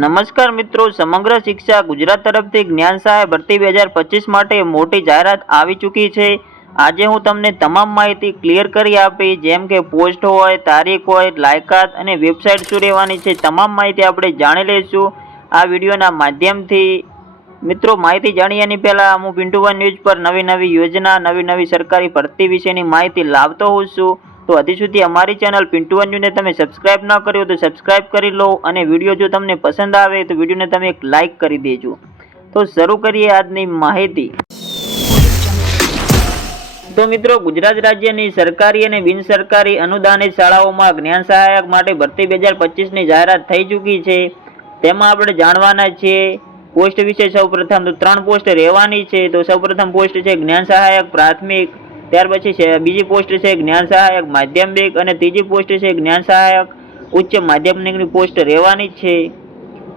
નમસ્કાર મિત્રો, સમગ્ર શિક્ષા ગુજરાત તરફથી જ્ઞાન સહાય ભરતી બે હજાર પચીસ માટે મોટી જાહેરાત આવી ચૂકી છે. આજે હું તમને તમામ માહિતી ક્લિયર કરી આપી, જેમ કે પોસ્ટ હોય, તારીખ હોય, લાયકાત અને વેબસાઇટ શું રહેવાની છે, તમામ માહિતી આપણે જાણી લઈશું. આ વિડીયોના માધ્યમથી મિત્રો, માહિતી જાણીએ પહેલાં હું પિન્ટુ વન ન્યૂઝ પર નવી નવી યોજના, નવી નવી સરકારી ભરતી વિશેની માહિતી લાવતો હોઉં છું. તો હજી સુધી અમારી ચેનલ પિન્ટુ વન તમે સબસ્ક્રાઇબ ન કર્યો તો સબસ્ક્રાઇબ કરી લો અને વીડિયો જો તમને પસંદ આવે તો વિડીયોને તમે એક લાઇક કરી દેજો. તો શરૂ કરીએ આજની માહિતી. તો મિત્રો, ગુજરાત રાજ્યની સરકારી અને બિન સરકારી અનુદાનિત શાળાઓમાં જ્ઞાન સહાયક માટે ભરતી બે હજાર પચીસની જાહેરાત થઈ ચૂકી છે. તેમાં આપણે જાણવાના છીએ, પોસ્ટ વિશે સૌપ્રથમ તો ત્રણ પોસ્ટ રહેવાની છે. તો સૌપ્રથમ પોસ્ટ છે જ્ઞાન સહાયક પ્રાથમિક ત્યાર પછી છે, બીજી પોસ્ટ છે, જ્ઞાન સહાયક, માધ્યમિક અને ત્રીજી પોસ્ટ છે, જ્ઞાન સહાયક, ઉચ્ચ માધ્યમિકની પોસ્ટ રહેવાની જ છે.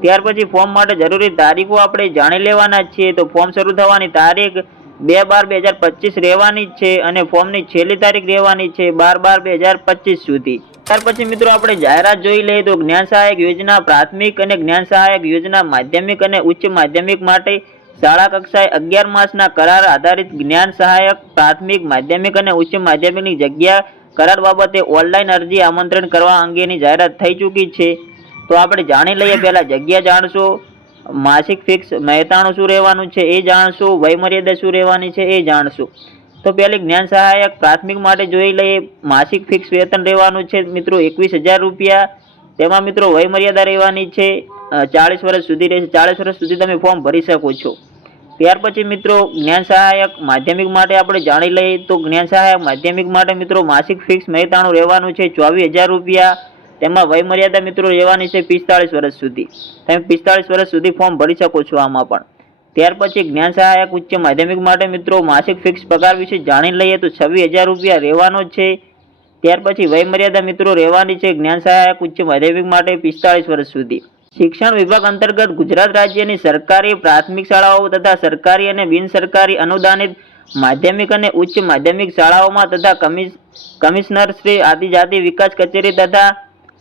ત્યાર પછી ફોર્મ માટે જરૂરી તારીખો આપણે જાણી લેવાના જ છીએ. તો ફોર્મ શરૂ થવાની તારીખ બે બાર બે હજાર પચીસ રહેવાની જ છે અને ફોર્મની છેલ્લી તારીખ રહેવાની છે બાર બાર બે હજાર પચીસ સુધી. ત્યાર પછી મિત્રો આપણે જાહેરાત જોઈ લઈએ તો જ્ઞાન સહાયક યોજના પ્રાથમિક અને જ્ઞાન સહાયક યોજના માધ્યમિક અને ઉચ્ચ માધ્યમિક માટે શાળા કક્ષાએ અગિયાર માસના કરાર આધારિત જ્ઞાન સહાયક, પ્રાથમિક, માધ્યમિક અને ઉચ્ચ માધ્યમિકની જગ્યા કરાર બાબતે ઓનલાઈન અરજી આમંત્રણ કરવા અંગેની જાહેરાત થઈ ચૂકી છે. તો આપણે જાણી લઈએ પહેલાં જગ્યા જાણશો, માસિક ફિક્સ મહેતાણું શું રહેવાનું છે એ જાણશું, વયમર્યાદા શું રહેવાની છે એ જાણશું. તો પહેલી જ્ઞાન સહાયક, પ્રાથમિક માટે જોઈ લઈએ, માસિક ફિક્સ વેતન રહેવાનું છે મિત્રો એકવીસ હજાર રૂપિયા. તેમાં મિત્રો વયમર્યાદા રહેવાની છે. ચાળીસ વર્ષ સુધી રહેશે. ચાળીસ વર્ષ સુધી તમે ફોર્મ ભરી શકો છો. ત્યાર પછી મિત્રો, જ્ઞાન સહાયક માધ્યમિક માટે આપણે જાણી લઈએ તો જ્ઞાન સહાયક માધ્યમિક માટે મિત્રો માસિક ફિક્સ મહેતાણું રહેવાનું છે ચોવીસ હજાર રૂપિયા. તેમાં વયમર્યાદા મિત્રો રહેવાની છે પિસ્તાળીસ વર્ષ સુધી. તમે પિસ્તાળીસ વર્ષ સુધી ફોર્મ ભરી શકો છો આમાં પણ. ત્યાર પછી જ્ઞાન સહાયક ઉચ્ચ માધ્યમિક માટે મિત્રો માસિક ફિક્સ પગાર વિશે જાણી લઈએ તો છવ્વીસ હજાર રૂપિયા રહેવાનો છે. ત્યાર પછી વયમર્યાદા મિત્રો રહેવાની છે જ્ઞાન સહાયક ઉચ્ચ માધ્યમિક માટે પિસ્તાળીસ વર્ષ સુધી. શિક્ષણ વિભાગ અંતર્ગત ગુજરાત રાજ્યની સરકારી પ્રાથમિક શાળાઓ તથા સરકારી અને બિનસરકારી અનુદાનિત માધ્યમિક અને ઉચ્ચ માધ્યમિક શાળાઓમાં તથા કમિશનર શ્રી આદિજાતિ વિકાસ કચેરી તથા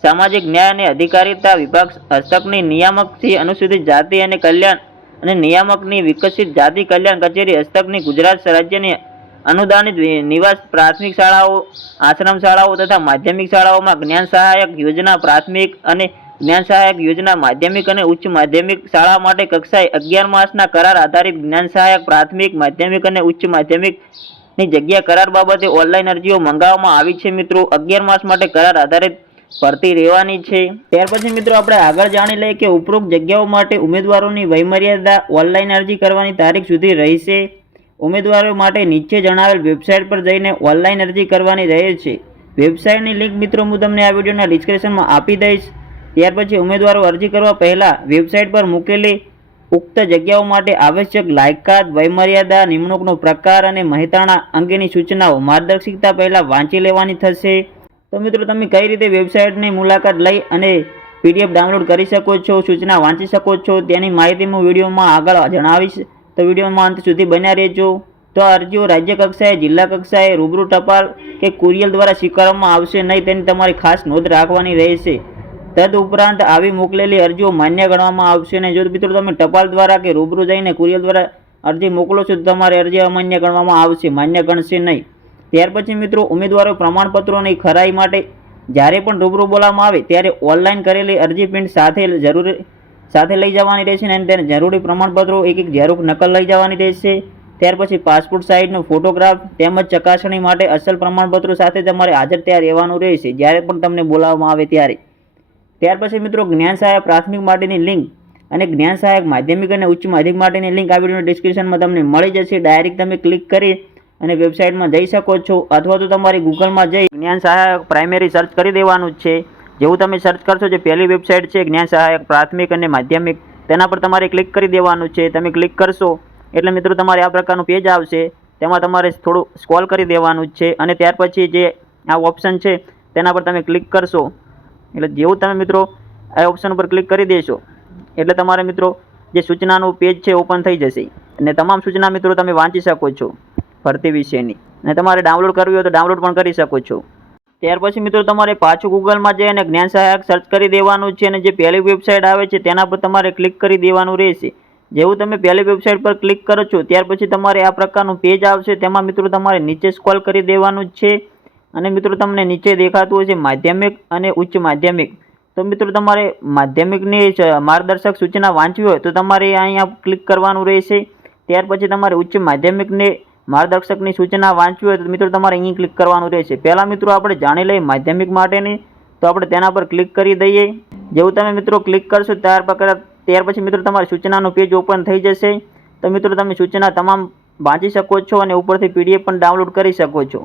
સામાજિક ન્યાય અને અધિકારીતા વિભાગ હસ્તકની નિયામકથી અનુસૂચિત જાતિ અને કલ્યાણ અને નિયામકની વિકસિત જાતિ કલ્યાણ કચેરી હસ્તકની ગુજરાત રાજ્યની અનુદાનિત નિવાસ પ્રાથમિક શાળાઓ, આશ્રમ શાળાઓ તથા માધ્યમિક શાળાઓમાં જ્ઞાન સહાયક યોજના પ્રાથમિક અને જ્ઞાન સહાયક યોજના માધ્યમિક અને ઉચ્ચ માધ્યમિક શાળા માટે કક્ષાએ અગિયાર માસના કરાર આધારિત જ્ઞાન સહાયક પ્રાથમિક, માધ્યમિક અને ઉચ્ચ માધ્યમિકની જગ્યા કરાર બાબતે ઓનલાઈન અરજીઓ મંગાવવામાં આવી છે મિત્રો. અગિયાર માસ માટે કરાર આધારિત ભરતી રહેવાની છે. ત્યાર પછી મિત્રો આપણે આગળ જાણી લઈએ કે ઉપરોક્ત જગ્યાઓ માટે ઉમેદવારોની વયમર્યાદા ઓનલાઈન અરજી કરવાની તારીખ સુધી રહેશે. ઉમેદવારો માટે નીચે જણાવેલ વેબસાઇટ પર જઈને ઓનલાઈન અરજી કરવાની રહે છે. વેબસાઇટની લિંક મિત્રો હું તમને આ વિડીયોના ડિસ્ક્રિપ્શનમાં આપી દઈશ. ત્યાર પછી ઉમેદવારો અરજી કરવા પહેલાં વેબસાઇટ પર મૂકેલી ઉક્ત જગ્યાઓ માટે આવશ્યક લાયકાત વયમર્યાદા, નિમણૂકનો પ્રકાર અને મહેતાણા અંગેની સૂચનાઓ માર્ગદર્શિકતા પહેલાં વાંચી લેવાની થશે. તો મિત્રો, તમે કઈ રીતે વેબસાઇટની મુલાકાત લઈ અને પીડીએફ ડાઉનલોડ કરી શકો છો, સૂચના વાંચી શકો છો, તેની માહિતી હું વિડીયોમાં આગળ જણાવીશ. તો વિડીયોમાં અંત સુધી બન્યા રહેજો. તો આ અરજીઓ રાજ્ય કક્ષાએ, જિલ્લા કક્ષાએ રૂબરૂ ટપાલ કે કુરિયર દ્વારા સ્વીકારવામાં આવશે નહીં તેની તમારી ખાસ નોંધ રાખવાની રહેશે. તદ ઉપરાંત આવી મોકલેલી અરજીઓ માન્ય ગણવામાં આવશે નહીં જો મિત્રો તમે ટપાલ દ્વારા કે રૂબરૂ જઈને કુરિયર દ્વારા અરજી મોકલો છો, તો તમારી અરજી અમાન્ય ગણવામાં આવશે, માન્ય ગણશે નહીં. ત્યાર પછી મિત્રો, ઉમેદવારો પ્રમાણપત્રોની ખરાઈ માટે જ્યારે પણ રૂબરૂ બોલાવવામાં આવે, ત્યારે ઓનલાઈન કરેલી અરજી પ્રિન્ટ સાથે જરૂરી, સાથે લઈ જવાની રહેશે અને તેને જરૂરી પ્રમાણપત્રો એક એક ઝેરોક્ષ નકલ લઈ જવાની રહેશે. ત્યાર પછી પાસપોર્ટ સાઇઝનો ફોટોગ્રાફ તેમજ ચકાસણી માટે અસલ પ્રમાણપત્રો સાથે તમારે હાજર ત્યાં રહેવાનું રહેશે, જ્યારે પણ તમને બોલાવવામાં આવે ત્યારે. ત્યાર પછી મિત્રો જ્ઞાન સહાયક પ્રાથમિક માટેની લિંક અને જ્ઞાન સહાયક માધ્યમિક અને ઉચ્ચ માધ્યમિક માટેની લિંક આ વિડીયોની ડિસ્ક્રિપ્શનમાં તમને મળી જશે. ડાયરેક્ટ તમે ક્લિક કરી અને વેબસાઇટમાં જઈ શકો છો. અથવા તો તમારી ગૂગલમાં જઈ જ્ઞાન સહાયક પ્રાઇમરી સર્ચ કરી દેવાનું છે. જેવું તમે સર્ચ કરશો જે પહેલી વેબસાઇટ છે, જ્ઞાન સહાયક પ્રાથમિક અને માધ્યમિક, તેના પર તમારે ક્લિક કરી દેવાનું છે. તમે ક્લિક કરશો એટલે મિત્રો તમારે આ પ્રકારનું પેજ આવશે. તેમાં તમારે થોડું સ્ક્રોલ કરી દેવાનું છે. અને ત્યાર પછી જે આ ઓપ્શન છે, તેના પર તમે ક્લિક કરશો. એટલે જેવું તમે મિત્રો આ ઓપ્શન ઉપર ક્લિક કરી દેશો, એટલે તમારે મિત્રો જે સૂચનાનું પેજ છે ઓપન થઈ જશે. અને તમામ સૂચના મિત્રો તમે વાંચી શકો છો ભરતી વિશેની. અને તમારે ડાઉનલોડ કરવી હોય તો ડાઉનલોડ પણ કરી શકો છો. ત્યાર પછી મિત્રો તમારે પાછું ગૂગલમાં જઈ અને જ્ઞાન સહાયક સર્ચ કરી દેવાનું છે અને જે પહેલી વેબસાઇટ આવે છે તેના પર તમારે ક્લિક કરી દેવાનું રહેશે. જેવું તમે પહેલી વેબસાઇટ પર ક્લિક કરો છો, ત્યાર પછી તમારે આ પ્રકારનું પેજ આવશે, તેમાં મિત્રો તમારે નીચે સ્કોલ કરી દેવાનું છે. અને મિત્રો તમને નીચે દેખાતું હશે માધ્યમિક અને ઉચ્ચ માધ્યમિક. તો મિત્રો તમારે માધ્યમિકની માર્ગદર્શક સૂચના વાંચવી હોય તો તમારે અહીંયા ક્લિક કરવાનું રહેશે. ત્યાર પછી તમારે ઉચ્ચ માધ્યમિકને માર્ગદર્શકની સૂચના વાંચવી હોય તો મિત્રો તમારે અહીં ક્લિક કરવાનું રહેશે. પહેલાં મિત્રો આપણે જાણી લઈએ માધ્યમિક માટેની. તો આપણે તેના પર ક્લિક કરી દઈએ. જેવું તમે મિત્રો ક્લિક કરશો ત્યાર પ્રકાર ત્યાર પછી મિત્રો તમારી સૂચનાનું પેજ ઓપન થઈ જશે. તો મિત્રો તમે સૂચના તમામ વાંચી શકો છો અને ઉપરથી પીડીએફ પણ ડાઉનલોડ કરી શકો છો.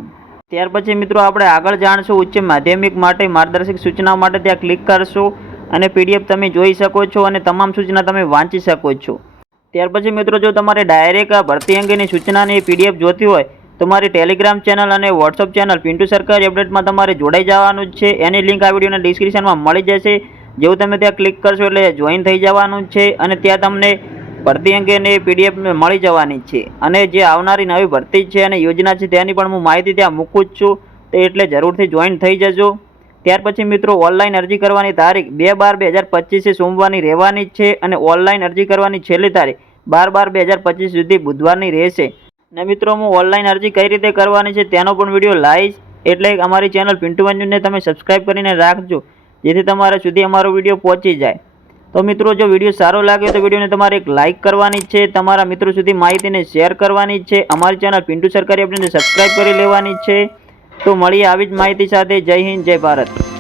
ત્યાર પછી મિત્રો આપણે આગળ જાણશું ઉચ્ચ માધ્યમિક માટે માર્ગદર્શક સૂચના માટે ત્યાં ક્લિક કરશો અને પીડીએફ તમે જોઈ શકો છો અને તમામ સૂચના તમે વાંચી શકો છો. ત્યાર પછી મિત્રો જો તમારે ડાયરેક્ટ આ ભરતી અંગેની સૂચનાની પીડીએફ જોતી હોય તો મારી ટેલિગ્રામ ચેનલ અને વોટ્સઅપ ચેનલ પિન્ટુ સરકારી અપડેટમાં તમારે જોડાઈ જવાનું જ છે. એની લિંક આ વિડીયોના ડિસ્ક્રિપ્શનમાં મળી જશે. જેવું તમે ત્યાં ક્લિક કરશો એટલે જોઈન થઈ જવાનું છે અને ત્યાં તમને ભરતી અંગેની પીડીએફ મળી જવાની છે અને જે આવનારી નવી ભરતી છે અને યોજના છે તેની પણ હું માહિતી ત્યાં મૂકું જ છું. તો એટલે જરૂરથી જોઈન થઈ જજો. ત્યાર પછી મિત્રો ઓનલાઈન અરજી કરવાની તારીખ બે બાર બે હજાર પચીસે સોમવારની રહેવાની છે અને ઓનલાઈન અરજી કરવાની છેલ્લી તારીખ બાર બાર બે હજાર પચીસ સુધી બુધવારની રહેશે. ને મિત્રો હું ઓનલાઈન અરજી કઈ રીતે કરવાની છે તેનો પણ વીડિયો લાવીશ એટલે અમારી ચેનલ પિન્ટુ મંજુને તમે સબસ્ક્રાઈબ કરીને રાખજો. જેથી તમારા સુધી અમારો વીડિયો પહોંચી જાય. તો મિત્રો, જો વીડિયો સારો લાગે તો વિડીયોને તમારે એક લાઇક કરવાની છે, તમારા મિત્રો સુધી માહિતીને શેર કરવાની છે, અમારી ચેનલ પિન્ટુ સરકારી આપણે સબસ્ક્રાઈબ કરી લેવાની છે. તો મળીએ આવી જ માહિતી સાથે. જય હિન્દ, જય ભારત.